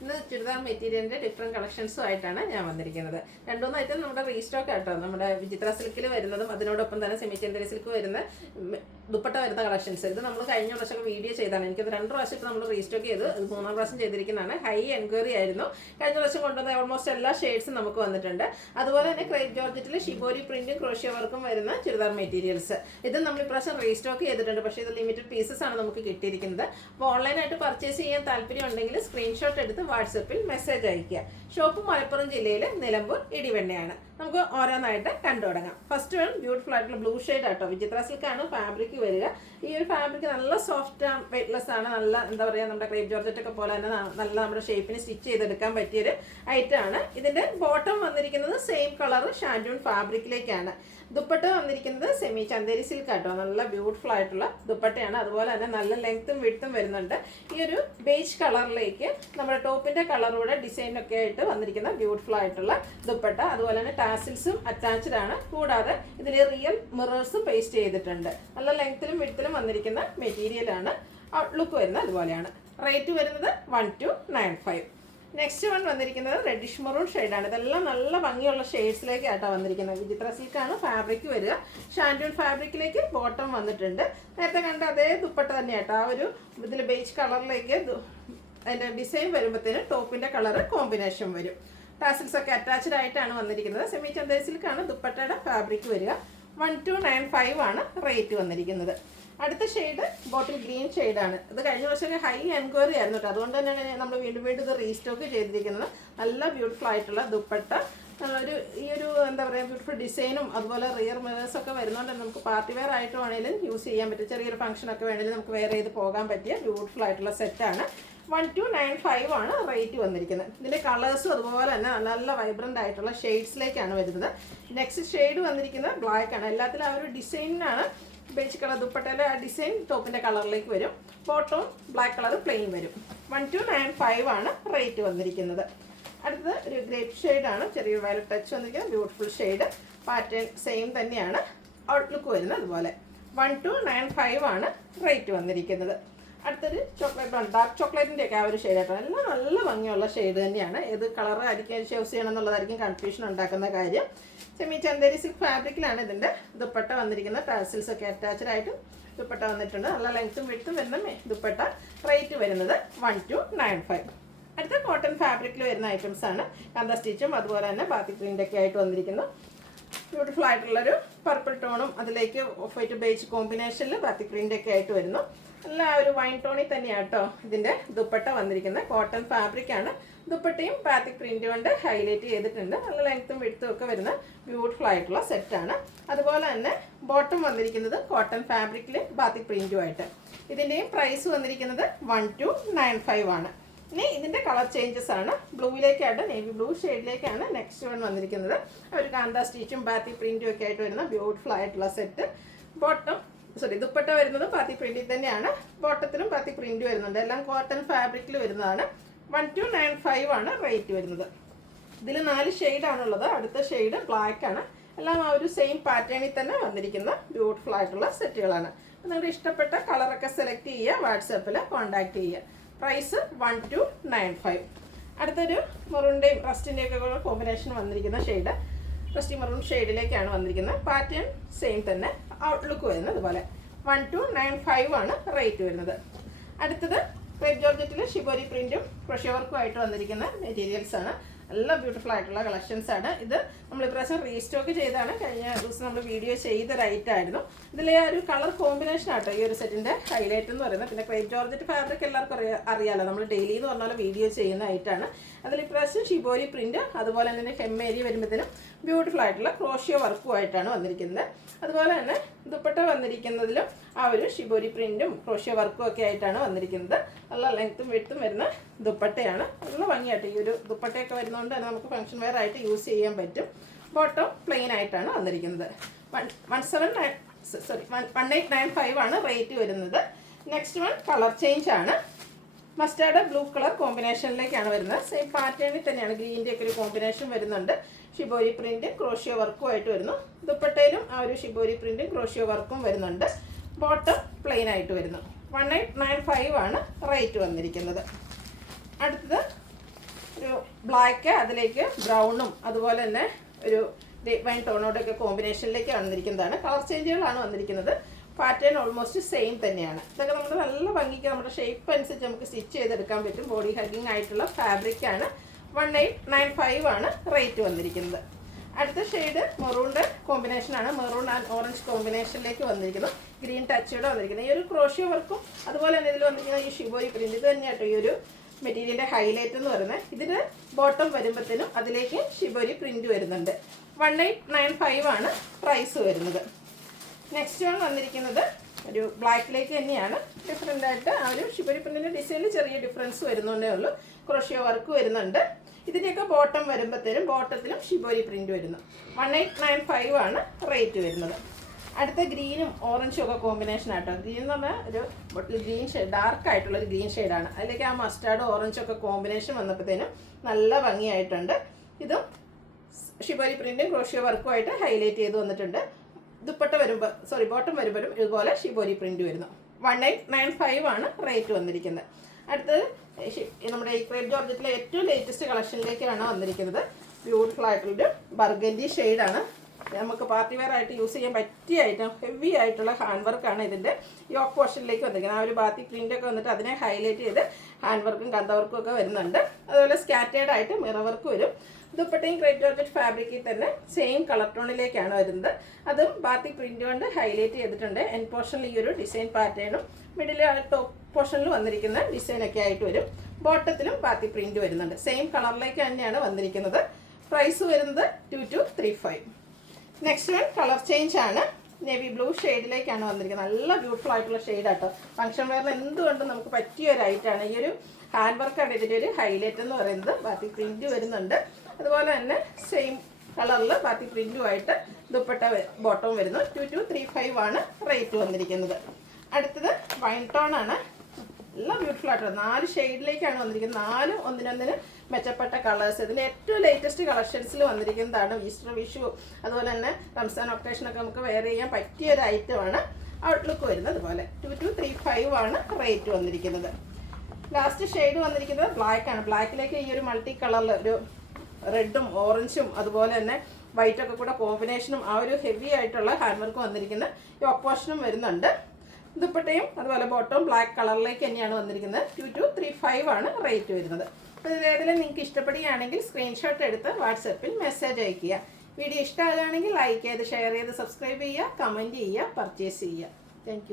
ഇന്ന് ചുരിദാർ മെറ്റീരിയലിൻ്റെ ഡിഫറെൻറ്റ് കളക്ഷൻസും ആയിട്ടാണ് ഞാൻ വന്നിരിക്കുന്നത്. രണ്ടുമൂന്ന് ഐറ്റം നമ്മുടെ റീസ്റ്റോക്ക് ആട്ടോ, നമ്മുടെ വിചിത്ര സിൽക്കിൽ വരുന്നതും അതിനോടൊപ്പം തന്നെ സെമി ചെന്തരി സിൽക്ക് വരുന്ന ദുപ്പട്ട വരുന്ന കളക്ഷൻസ്. ഇത് നമ്മൾ കഴിഞ്ഞ പ്രാവശ്യമൊക്കെ വീഡിയോ ചെയ്താണ്. എനിക്കത് 2 പ്രാവശ്യം ഇപ്പോൾ നമ്മൾ റീസ്റ്റോക്ക് ചെയ്ത് ഇത് 3ാം പ്രാവശ്യം ചെയ്തിരിക്കുന്നതാണ്. ഹൈ എൻക്വയറി ആയിരുന്നു. കഴിഞ്ഞ പ്രാവശ്യം കൊണ്ടുവന്ന ഓൾമോസ്റ്റ് എല്ലാ ഷെയ്ഡ്സും നമുക്ക് വന്നിട്ടുണ്ട്. അതുപോലെ തന്നെ ക്രേപ്പ് ജോർജറ്റിൽ ഷിബോരി പ്രിന്റും ക്രോഷ്യ വർക്കും വരുന്ന ചുരിദാർ മെറ്റീരിയൽസ് ഇത് നമ്മൾ ഇപ്രാവശ്യം റീസ്റ്റോക്ക് ചെയ്തിട്ടുണ്ട്. പക്ഷേ ഇത് ലിമിറ്റഡ് പീസസ് ആണ് നമുക്ക് കിട്ടിയിരിക്കുന്നത്. അപ്പോൾ ഓൺലൈനായിട്ട് പർച്ചേസ് ചെയ്യാൻ താല്പര്യം ഉണ്ടെങ്കിൽ സ്ക്രീൻഷോട്ട് എടുത്ത് വാട്സപ്പിൽ മെസ്സേജ് അയയ്ക്കുക. ഷോപ്പ് മലപ്പുറം ജില്ലയിലെ നിലമ്പൂർ ഇടിവെണ്ണയാണ്. നമുക്ക് ഓരോന്നായിട്ട് കണ്ടു തുടങ്ങാം. ഫസ്റ്റ് വൺ ബ്യൂട്ടിഫുൾ ആയിട്ടുള്ള ബ്ലൂ ഷെയ്ഡ് ആട്ടോ. വിചിത്ര സിൽക്കാണ് ഫാബ്രിക് വരിക. ഈ ഒരു ഫാബ്രിക് നല്ല സോഫ്റ്റ് ആണ്, വെയ്റ്റ്ലെസ് ആണ്. നല്ല എന്താ പറയുക, നമ്മുടെ ക്രേപ്പ് ജോർജറ്റ് ഒക്കെ പോലെ തന്നെ നല്ല നമ്മുടെ ഷേപ്പിന് സ്റ്റിച്ച് ചെയ്തെടുക്കാൻ പറ്റിയൊരു ഐറ്റം ആണ്. ഇതിൻ്റെ ബോട്ടം വന്നിരിക്കുന്നത് സെയിം കളർ ഷാൻഡൂൺ ഫാബ്രിക്കിലേക്കാണ്. ദുപ്പട്ട വന്നിരിക്കുന്നത് സെമി ചന്തേരി സിൽക്ക് ആട്ടോ. നല്ല ബ്യൂട്ടിഫുൾ ആയിട്ടുള്ള ദുപ്പട്ടയാണ്. അതുപോലെ തന്നെ നല്ല ലെങ്ത്തും വിഡ്ത്തും വരുന്നുണ്ട്. ഈ ഒരു ബേജ് കളറിലേക്ക് നമ്മുടെ ടോപ്പിൻ്റെ കളറൂടെ ഡിസൈനൊക്കെ ആയിട്ട് വന്നിരിക്കുന്ന ബ്യൂട്ടിഫുൾ ആയിട്ടുള്ള ദുപ്പട്ട. അതുപോലെ തന്നെ ടാസിൽസും അറ്റാച്ച്ഡ് ആണ്. കൂടാതെ ഇതിൽ റിയൽ മിറേഴ്സും പേസ്റ്റ് ചെയ്തിട്ടുണ്ട്. നല്ല ലെങ്ത്തിലും വിഡ്ത്തിലും വന്നിരിക്കുന്ന മെറ്റീരിയലാണ്. ലുക്ക് വരുന്നത് അതുപോലെയാണ്. റേറ്റ് വരുന്നത് 1295. നെക്സ്റ്റ് വൺ വന്നിരിക്കുന്നത് റെഡിഷ് മെറൂൺ ഷെയ്ഡാണ്. ഇതെല്ലാം നല്ല ഭംഗിയുള്ള ഷെയ്ഡ്സിലേക്കാട്ടോ വന്നിരിക്കുന്നത്. വിചിത്ര സിൽക്കാണ് ഫാബ്രിക് വരിക. ഷാൻഡൂൺ ഫാബ്രിക്കിലേക്ക് ബോട്ടം വന്നിട്ടുണ്ട്. നേരത്തെ കണ്ട അതേ ദുപ്പട്ട തന്നെയാട്ടോ. ആ ഒരു ഇതിൽ ബേജ് കളറിലേക്ക് അതിൻ്റെ ഡിസൈൻ വരുമ്പോഴത്തേനും ടോപ്പിൻ്റെ കളറ് കോമ്പിനേഷൻ വരും. ടാസിൽസ് ഒക്കെ അറ്റാച്ച്ഡ് ആയിട്ടാണ് വന്നിരിക്കുന്നത്. സെമി ചന്തേരി സിൽക്കാണ് ദുപ്പട്ടയുടെ ഫാബ്രിക് വരിക. 1295 ആണ് റേറ്റ് വന്നിരിക്കുന്നത്. അടുത്ത ഷെയ്ഡ് ബോട്ടിൽ ഗ്രീൻ ഷെയ്ഡാണ്. ഇത് കഴിഞ്ഞ വർഷം ഹൈ എൻക്വയറി ആയിരുന്നു കേട്ടോ. അതുകൊണ്ട് തന്നെയാണ് നമ്മൾ വീണ്ടും ഇത് റീസ്റ്റോക്ക് ചെയ്തിരിക്കുന്നത്. നല്ല ബ്യൂട്ടിഫുൾ ആയിട്ടുള്ള ദുപ്പട്ട, ഈ ഒരു എന്താ പറയുക ബ്യൂട്ടിഫുൾ ഡിസൈനും അതുപോലെ റിയർ മിറേഴ്സ് ഒക്കെ വരുന്നതുകൊണ്ട് നമുക്ക് പാർട്ടി വെയർ ആയിട്ട് വേണമെങ്കിലും യൂസ് ചെയ്യാൻ പറ്റും. ചെറിയൊരു ഫംഗ്ഷനൊക്കെ വേണമെങ്കിലും നമുക്ക് വെയർ ചെയ്ത് പോകാൻ പറ്റിയ ബ്യൂട്ടിഫുൾ ആയിട്ടുള്ള സെറ്റാണ്. 1295 ആണ് റേറ്റ് വന്നിരിക്കുന്നത്. ഇതിൻ്റെ കളേഴ്സും അതുപോലെ തന്നെ നല്ല വൈബ്രൻ്റ് ആയിട്ടുള്ള ഷെയ്ഡ്സിലേക്കാണ് വരുന്നത്. നെക്സ്റ്റ് ഷെയ്ഡ് വന്നിരിക്കുന്നത് ബ്ലാക്ക് ആണ്. എല്ലാത്തിലും ആ ഒരു ഡിസൈനാണ്. ബേജ് കളർ ദുപ്പട്ടയിലെ ആ ഡിസൈൻ ടോപ്പിൻ്റെ കളറിലേക്ക് വരും. ബോട്ടവും ബ്ലാക്ക് കളർ പ്ലെയിൻ വരും. 1295 ആണ് റേറ്റ് വന്നിരിക്കുന്നത്. അടുത്തത് ഒരു ഗ്രേപ്പ് ഷെയ്ഡാണ്. ചെറിയൊരു വയലറ്റ് ടച്ച് വന്നിരിക്കുന്നത് ബ്യൂട്ടിഫുൾ ഷെയ്ഡ്. പാറ്റേൺ സെയിം തന്നെയാണ്. ഔട്ട്ലുക്ക് വരുന്നത് അതുപോലെ. 1295 ആണ് റേറ്റ് വന്നിരിക്കുന്നത്. അടുത്തൊരു ചോക്ലേറ്റ് ബ്രൗൺ, ഡാർക്ക് ചോക്ലേറ്റിൻ്റെ ഒക്കെ ആ ഒരു ഷെയ്ഡായിട്ടാണ്. എല്ലാം നല്ല ഭംഗിയുള്ള ഷെയ്ഡ് തന്നെയാണ്. ഏത് കളർ ആയിരിക്കും യൂസ് ചെയ്യണം എന്നുള്ളതായിരിക്കും കൺഫ്യൂഷൻ ഉണ്ടാക്കുന്ന കാര്യം. സെമി ചന്തേരി സിൽക്ക് ഫാബ്രിക്കിലാണ് ഇതിൻ്റെ ദുപ്പട്ട വന്നിരിക്കുന്നത്. ടാസിൽസ് ഒക്കെ അറ്റാച്ച്ഡ് ആയിട്ട് ദുപ്പട്ട വന്നിട്ടുണ്ട്. നല്ല ലെങ്ത്തും വിഡ്ത്തും വരുന്ന ദുപ്പട്ട. റേറ്റ് വരുന്നത് 1295. അടുത്ത കോട്ടൺ ഫാബ്രിക്കിൽ വരുന്ന ഐറ്റംസ് ആണ്. കാന്ത സ്റ്റിച്ചും അതുപോലെ തന്നെ ബാത്തിക് പ്രിൻ്റ് ഒക്കെ ആയിട്ട് വന്നിരിക്കുന്നു. ബ്യൂട്ടിഫുൾ ആയിട്ടുള്ളൊരു പർപ്പിൾ ടോണും അതിലേക്ക് ഓഫ് വൈറ്റ് ബേജ് കോമ്പിനേഷനിൽ ബാത്തിക് പ്രിൻ്റ് ഒക്കെ ആയിട്ട് വരുന്നു. നല്ല ഒരു വൈൻ ടോണിൽ തന്നെയാണ് കേട്ടോ ഇതിൻ്റെ ദുപ്പട്ട വന്നിരിക്കുന്നത്. കോട്ടൺ ഫാബ്രിക്കാണ്. ദുപ്പട്ടയും ബാത്തിക് പ്രിൻ്റ് കൊണ്ട് ഹൈലൈറ്റ് ചെയ്തിട്ടുണ്ട്. നല്ല ലെങ്ത്തും വിഡ്ത്തും ഒക്കെ വരുന്ന ബ്യൂട്ടിഫുൾ ആയിട്ടുള്ള സെറ്റാണ്. അതുപോലെ തന്നെ ബോട്ടം വന്നിരിക്കുന്നത് കോട്ടൺ ഫാബ്രിക്കിൽ ബാത്തിക് പ്രിൻറ്റുമായിട്ട്. ഇതിൻ്റെയും പ്രൈസ് വന്നിരിക്കുന്നത് 1295 ആണ്. ഇനി ഇതിൻ്റെ കളർ ചേഞ്ചസ് ആണ്. ബ്ലൂവിലേക്കായിട്ട് നേവി ബ്ലൂ ഷെയ്ഡിലേക്കാണ് നെക്സ്റ്റ് വൺ വന്നിരിക്കുന്നത്. ഒരു കാന്ത സ്റ്റിച്ചും ബാത്തിക് പ്രിൻറ്റും ഒക്കെ ആയിട്ട് വരുന്ന ബ്യൂട്ടിഫുൾ ആയിട്ടുള്ള സെറ്റ്. ദുപ്പട്ട വരുന്നത് ബാത്തിക് പ്രിൻറ്റിൽ തന്നെയാണ്. ബോട്ടത്തിലും ബാത്തിക് പ്രിൻറ്റ് വരുന്നുണ്ട്. എല്ലാം കോട്ടൺ ഫാബ്രിക്കിൽ വരുന്നതാണ്. 1295 ആണ് റേറ്റ് വരുന്നത്. ഇതിൽ 4 ഷെയ്ഡാണുള്ളത്. അടുത്ത ഷെയ്ഡ് ബ്ലാക്ക് ആണ്. എല്ലാം ആ ഒരു സെയിം പാറ്റേണിൽ തന്നെ വന്നിരിക്കുന്ന ബ്യൂട്ടിഫുൾ ആയിട്ടുള്ള സെറ്റുകളാണ്. നിങ്ങളുടെ ഇഷ്ടപ്പെട്ട കളറൊക്കെ സെലക്ട് ചെയ്യുക, വാട്സാപ്പിൽ കോൺടാക്ട് ചെയ്യുക. പ്രൈസ് 1295. അടുത്തൊരു മെറൂണിൻ്റെയും റസ്റ്റിൻ്റെയും ഒക്കെ കോമ്പിനേഷൻ വന്നിരിക്കുന്ന ഷെയ്ഡ് റസ്റ്റി മെറൂൺ ഷെയ്ഡിലേക്കാണ് വന്നിരിക്കുന്നത്. പാറ്റേൺ സെയിം തന്നെ. ഔട്ട്ലുക്ക് വരുന്നത് അതുപോലെ. 1295 ആണ് റേറ്റ് വരുന്നത്. അടുത്തത് ക്രേപ്പ് ജോർജറ്റിൽ ഷിബോരി പ്രിൻറ്റും ക്രോഷ്യ വർക്കും ആയിട്ട് വന്നിരിക്കുന്ന മെറ്റീരിയൽസ് ആണ്. നല്ല ബ്യൂട്ടിഫുൾ ആയിട്ടുള്ള കളക്ഷൻസ് ആണ്. ഇത് നമ്മൾ ഇപ്രാവശ്യം റീസ്റ്റോക്ക് ചെയ്താണ്. കഴിഞ്ഞ ദിവസം നമ്മൾ വീഡിയോ ചെയ്തൊരു ഐറ്റമായിരുന്നു. ഇതിലെ ഒരു കളർ കോമ്പിനേഷൻ ആട്ടോ ഈ ഒരു സെറ്റിൻ്റെ ഹൈലൈറ്റ് എന്ന് പറയുന്നത്. പിന്നെ ക്രേപ്പ് ജോർജറ്റ് ഫാബ്രിക് എല്ലാവർക്കും അറിയാമല്ലോ. നമ്മൾ ഡെയിലി എന്ന് പറഞ്ഞാൽ വീഡിയോ ചെയ്യുന്ന ഐറ്റമാണ്. അതിൽ ഇപ്രാവശ്യം ഷിബോരി പ്രിൻറ്റ് അതുപോലെ തന്നെ ഹെമ്മേരി വരുമ്പോഴത്തേനും ബ്യൂട്ടിഫുൾ ആയിട്ടുള്ള ക്രോഷ്യ വർക്കുമായിട്ടാണ് വന്നിരിക്കുന്നത്. അതുപോലെ തന്നെ ദുപ്പട്ട വന്നിരിക്കുന്നതിലും ആ ഒരു ഷിബോരി പ്രിൻറ്റും ക്രോഷ്യ വർക്കും ഒക്കെ ആയിട്ടാണ് വന്നിരിക്കുന്നത്. നല്ല ലെങ്ത്തും വിഡ്ത്തും വരുന്ന ദുപ്പട്ടയാണ്. നല്ല ഭംഗിയായിട്ട് ഈ ഒരു ദുപ്പട്ടയൊക്കെ വരുന്നതുകൊണ്ട് തന്നെ നമുക്ക് ഫംഗ്ഷൻ വെയർ ആയിട്ട് യൂസ് ചെയ്യാൻ പറ്റും. ബോട്ടം പ്ലെയിൻ ആയിട്ടാണ് വന്നിരിക്കുന്നത്. 1895 ആണ് റേറ്റ് വരുന്നത്. നെക്സ്റ്റ് വൺ കളർ ചേഞ്ച് ആണ്. മസ്റ്റാർഡ് ബ്ലൂ കളർ കോമ്പിനേഷനിലേക്കാണ് വരുന്നത്. സെയിം പാറ്റേണിൽ തന്നെയാണ്. ഗ്രീൻ്റെ ഒക്കെ ഒരു കോമ്പിനേഷൻ വരുന്നുണ്ട്. ഷിബോരി പ്രിൻറ്റും ക്രോഷ്യ വർക്കും ആയിട്ട് വരുന്നു. ദുപ്പട്ടയിലും ആ ഒരു ഷിബോരി പ്രിൻറ്റും ക്രോഷ്യ വർക്കും വരുന്നുണ്ട്. ബോട്ടം പ്ലെയിൻ ആയിട്ട് വരുന്നു. 1895 ആണ് റേറ്റ് വന്നിരിക്കുന്നത്. അടുത്തത് ബ്ലാക്ക് അതിലേക്ക് ബ്രൗണും അതുപോലെ തന്നെ ഒരു വൈൻ ടോണോടൊക്കെ കോമ്പിനേഷനിലേക്ക് വന്നിരിക്കുന്നതാണ്. കളർ ചേഞ്ചുകളാണ് വന്നിരിക്കുന്നത്. പാറ്റേൺ ഓൾമോസ്റ്റ് സെയിം തന്നെയാണ്. ഇതൊക്കെ നമുക്ക് നല്ല ഭംഗിക്ക് നമ്മുടെ ഷേപ്പ് അനുസരിച്ച് നമുക്ക് സ്റ്റിച്ച് ചെയ്തെടുക്കാൻ പറ്റും. ബോഡി ഹഗ്ഗിങ് ആയിട്ടുള്ള ഫാബ്രിക്കാണ്. 1895 ആണ് റേറ്റ് വന്നിരിക്കുന്നത്. അടുത്ത ഷെയ്ഡ് മെറൂണിൻ്റെ കോമ്പിനേഷനാണ്. മെറൂൺ ആൻഡ് ഓറഞ്ച് കോമ്പിനേഷനിലേക്ക് വന്നിരിക്കുന്നു. ഗ്രീൻ ടച്ചോടെ വന്നിരിക്കുന്നത്. ഈ ഒരു ക്രോഷ്യോ വർക്കും അതുപോലെ തന്നെ ഇതിൽ വന്നിരിക്കുന്ന ഈ ഷിബോരി പ്രിന്റ് ഇത് തന്നെയാട്ടോ ഈ ഒരു മെറ്റീരിയലിൻ്റെ ഹൈലൈറ്റ് എന്ന് പറയുന്നത്. ഇതിന് ബോട്ടം വരുമ്പോഴത്തേനും അതിലേക്ക് ഷിബോരി പ്രിന്റ് വരുന്നുണ്ട്. 1895 ആണ് പ്രൈസ് വരുന്നത്. നെക്സ്റ്റ് വൺ വന്നിരിക്കുന്നത് ഒരു ബ്ലാക്കിലേക്ക് തന്നെയാണ്. ഡിഫറെൻ്റ് ആയിട്ട് ആ ഒരു ഷിബോരി പ്രിന്റിൻ്റെ ഡിസൈനിൽ ചെറിയ ഡിഫറൻസ് വരുന്നതേ ഉള്ളൂ. ക്രോഷ്യോ വർക്ക് വരുന്നുണ്ട്. ഇതിൻ്റെയൊക്കെ ബോട്ടം വരുമ്പോഴത്തേനും ബോട്ടത്തിലും ഷിബോരി പ്രിന്റ് വരുന്നു. 1895 ആണ് റേറ്റ് വരുന്നത്. അടുത്ത ഗ്രീനും ഓറഞ്ചും ഒക്കെ കോമ്പിനേഷൻ ആട്ടോ. ഗ്രീൻ എന്ന് പറഞ്ഞാൽ ഒരു ബോട്ടിൽ ഗ്രീൻ ഷെയ്ഡ്, ഡാർക്ക് ആയിട്ടുള്ളൊരു ഗ്രീൻ ഷെയ്ഡാണ്. അതിലേക്ക് ആ മസ്റ്റാർഡ് ഓറഞ്ചൊക്കെ കോമ്പിനേഷൻ വന്നപ്പോഴത്തേനും നല്ല ഭംഗിയായിട്ടുണ്ട്. ഇതും ഷിബോരി പ്രിന്റും ക്രോഷ്യോ വർക്കുമായിട്ട് ഹൈലൈറ്റ് ചെയ്ത് വന്നിട്ടുണ്ട്. ദുപ്പട്ട വരുമ്പോൾ ബോട്ടം വരുമ്പോഴും ഇതുപോലെ ഷിബോരി പ്രിന്റ് വരുന്നു. 1895 ആണ് റേറ്റ് വന്നിരിക്കുന്നത്. അടുത്തത് നമ്മുടെ ഈ ക്രേപ്പ് ജോർജറ്റിലെ ഏറ്റവും ലേറ്റസ്റ്റ് കളക്ഷനിലേക്കാണ് വന്നിരിക്കുന്നത്. ബ്യൂട്ടിഫുൾ ആയിട്ടുള്ളൊരു ബർഗൻഡി ഷെയ്ഡാണ്. നമുക്ക് പാർട്ടി വെയർ ആയിട്ട് യൂസ് ചെയ്യാൻ പറ്റിയ ഐറ്റം, ഹെവി ആയിട്ടുള്ള ഹാൻഡ് വർക്കാണ് ഇതിൻ്റെ യോക്ക് പോർഷനിലേക്ക് വന്നിരിക്കുന്നത്. ആ ഒരു ബാത്തി പ്രിൻ്റൊക്കെ വന്നിട്ട് അതിനെ ഹൈലൈറ്റ് ചെയ്ത് ഹാൻഡ് വർക്കും കന്ത വർക്കും ഒക്കെ വരുന്നുണ്ട്. അതുപോലെ സ്കാറ്റേഡ് ആയിട്ട് മിറർ വർക്ക് വരും. ദുപ്പട്ടയും ക്രേപ്പ് ജോർജറ്റ് ഫാബ്രിക്കിൽ തന്നെ സെയിം കളർ ടോണിലേക്കാണ് വരുന്നത്. അതും ബാത്തി പ്രിൻ്റ് കൊണ്ട് ഹൈലൈറ്റ് ചെയ്തിട്ടുണ്ട്. എൻ പോർഷനിൽ ഈ ഒരു ഡിസൈൻ പാറ്റേണും മിഡിൽ ടോപ്പ് പോർഷനിൽ വന്നിരിക്കുന്ന ഡിസൈനൊക്കെ ആയിട്ട് വരും. ബോട്ടത്തിലും ബാത്തി പ്രിൻ്റ് വരുന്നുണ്ട്. സെയിം കളറിലേക്ക് തന്നെയാണ് വന്നിരിക്കുന്നത്. പ്രൈസ് വരുന്നത് 2235. നെക്സ്റ്റ് വൺ കളർ ചേഞ്ച് ആണ്. നേവി ബ്ലൂ ഷെയ്ഡിലേക്കാണ് വന്നിരിക്കുന്നത്. നല്ല ബ്യൂട്ടിഫുൾ ആയിട്ടുള്ള ഷെയ്ഡാട്ടോ. ഫംഗ്ഷൻ വെയറിന് എന്തുകൊണ്ടും നമുക്ക് പറ്റിയ ഒരു ഐറ്റാണ്. ഈ ഒരു ഹാൻഡ് വർക്കാണ് ഇതിൻ്റെ ഒരു ഹൈലൈറ്റ് എന്ന് പറയുന്നത്. ബാത്തി പ്രിൻ്റ് വരുന്നുണ്ട്. അതുപോലെ തന്നെ സെയിം കളറിൽ ബാത്തി പ്രിൻറ്റുമായിട്ട് ദുപ്പട്ട ബോട്ടവും വരുന്നു. 2235 ആണ് റേറ്റ് വന്നിരിക്കുന്നത്. അടുത്തത് വൈൻ ടോൺ ആണ്. എല്ലാം ബ്യൂട്ടിഫുൾ ആയിട്ട് 4 ഷെയ്ഡിലേക്കാണ് വന്നിരിക്കുന്നത്. 4 ഒന്നിനൊന്നിന് മെച്ചപ്പെട്ട കളേഴ്സ്. ഇതിൽ ഏറ്റവും ലേറ്റസ്റ്റ് കളക്ഷൻസിൽ വന്നിരിക്കുന്നതാണ്. ഈസ്റ്റർ, വിഷു അതുപോലെ തന്നെ റംസാൻ ഒക്കേഷനൊക്കെ നമുക്ക് വെയർ ചെയ്യാൻ പറ്റിയ ഒരു ഐറ്റമാണ്. ഔട്ട്ലുക്ക് വരുന്നത് അതുപോലെ 2235 ആണ് റേറ്റ് വന്നിരിക്കുന്നത്. ലാസ്റ്റ് ഷെയ്ഡ് വന്നിരിക്കുന്നത് ബ്ലാക്ക് ആണ്. ബ്ലാക്കിലേക്ക് ഈ ഒരു മൾട്ടി കളറിൽ ഒരു റെഡും ഓറഞ്ചും അതുപോലെ തന്നെ വൈറ്റൊക്കെ കൂടെ കോമ്പിനേഷനും ആ ഒരു ഹെവി ആയിട്ടുള്ള ഹാൻഡ് വർക്ക് വന്നിരിക്കുന്ന ഈ ഓപ്പോഷനും വരുന്നുണ്ട്. ദുപ്പട്ടയും അതുപോലെ ബോട്ടവും ബ്ലാക്ക് കളറിലേക്ക് തന്നെയാണ് വന്നിരിക്കുന്നത്. 2235 ആണ് റേറ്റ് വരുന്നത്. അപ്പോൾ ഇതിലേതെങ്കിലും നിങ്ങൾക്ക് ഇഷ്ടപ്പെടുകയാണെങ്കിൽ സ്ക്രീൻഷോട്ട് എടുത്ത് വാട്സാപ്പിൽ മെസ്സേജ് അയയ്ക്കുക. വീഡിയോ ഇഷ്ടമാകുകയാണെങ്കിൽ ലൈക്ക് ചെയ്ത് ഷെയർ ചെയ്ത് സബ്സ്ക്രൈബ് ചെയ്യുക, കമൻറ്റ് ചെയ്യുക, പർച്ചേസ് ചെയ്യുക. താങ്ക്